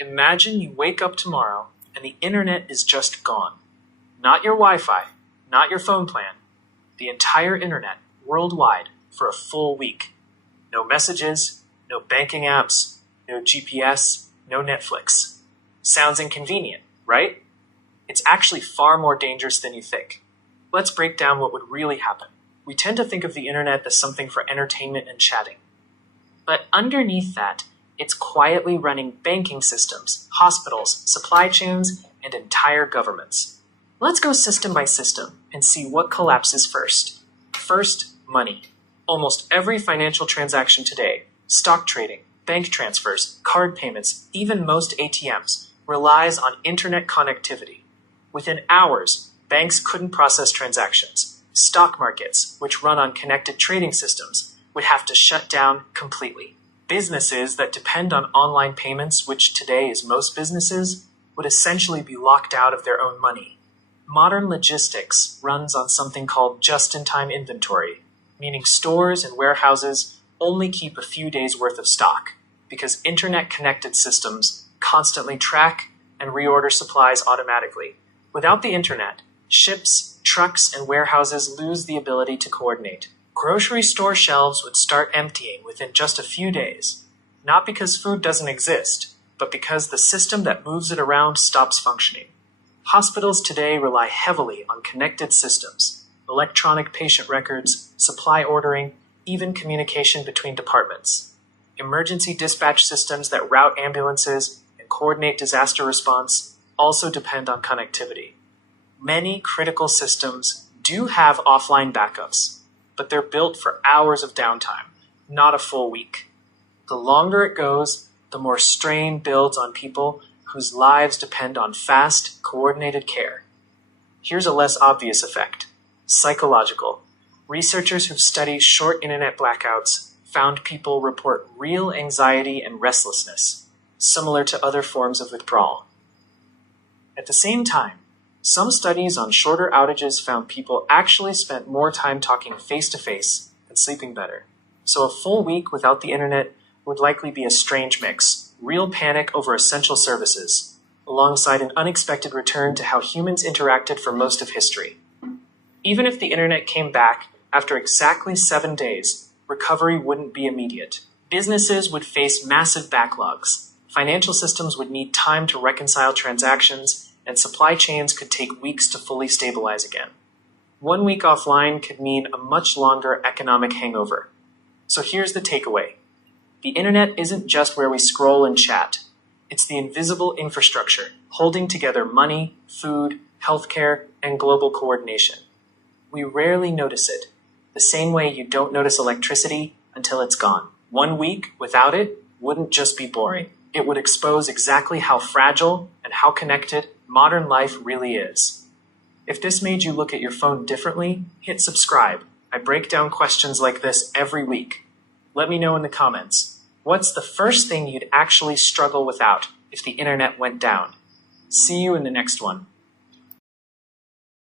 Imagine you wake up tomorrow and the internet is just gone. Not your Wi-Fi, not your phone plan, the entire internet worldwide for a full week. No messages, no banking apps, no GPS, no Netflix. Sounds inconvenient, right? It's actually far more dangerous than you think. Let's break down what would really happen. We tend to think of the internet as something for entertainment and chatting. But underneath that, it's quietly running banking systems, hospitals, supply chains, and entire governments. Let's go system by system and see what collapses first. First, money. Almost every financial transaction today, stock trading, bank transfers, card payments, even most ATMs, relies on internet connectivity. Within hours, banks couldn't process transactions. Stock markets, which run on connected trading systems, would have to shut down completely. Businesses that depend on online payments, which today is most businesses, would essentially be locked out of their own money. Modern logistics runs on something called just-in-time inventory, meaning stores and warehouses only keep a few days' worth of stock, because internet-connected systems constantly track and reorder supplies automatically. Without the internet, ships, trucks, and warehouses lose the ability to coordinate. Grocery store shelves would start emptying within just a few days, not because food doesn't exist, but because the system that moves it around stops functioning. Hospitals today rely heavily on connected systems, electronic patient records, supply ordering, even communication between departments. Emergency dispatch systems that route ambulances and coordinate disaster response also depend on connectivity. Many critical systems do have offline backups, but they're built for hours of downtime, not a full week. The longer it goes, the more strain builds on people whose lives depend on fast, coordinated care. Here's a less obvious effect: psychological. Researchers who've studied short internet blackouts found people report real anxiety and restlessness, similar to other forms of withdrawal. At the same time, some studies on shorter outages found people actually spent more time talking face-to-face and sleeping better. So a full week without the internet would likely be a strange mix: real panic over essential services, alongside an unexpected return to how humans interacted for most of history. Even if the internet came back after exactly 7 days, recovery wouldn't be immediate. Businesses would face massive backlogs. Financial systems would need time to reconcile transactions, and supply chains could take weeks to fully stabilize again. 1 week offline could mean a much longer economic hangover. So here's the takeaway. The internet isn't just where we scroll and chat. It's the invisible infrastructure holding together money, food, healthcare, and global coordination. We rarely notice it, the same way you don't notice electricity until it's gone. 1 week without it wouldn't just be boring. It would expose exactly how fragile and how connected modern life really is. If this made you look at your phone differently, hit subscribe. I break down questions like this every week. Let me know in the comments. What's the first thing you'd actually struggle without if the internet went down? See you in the next one.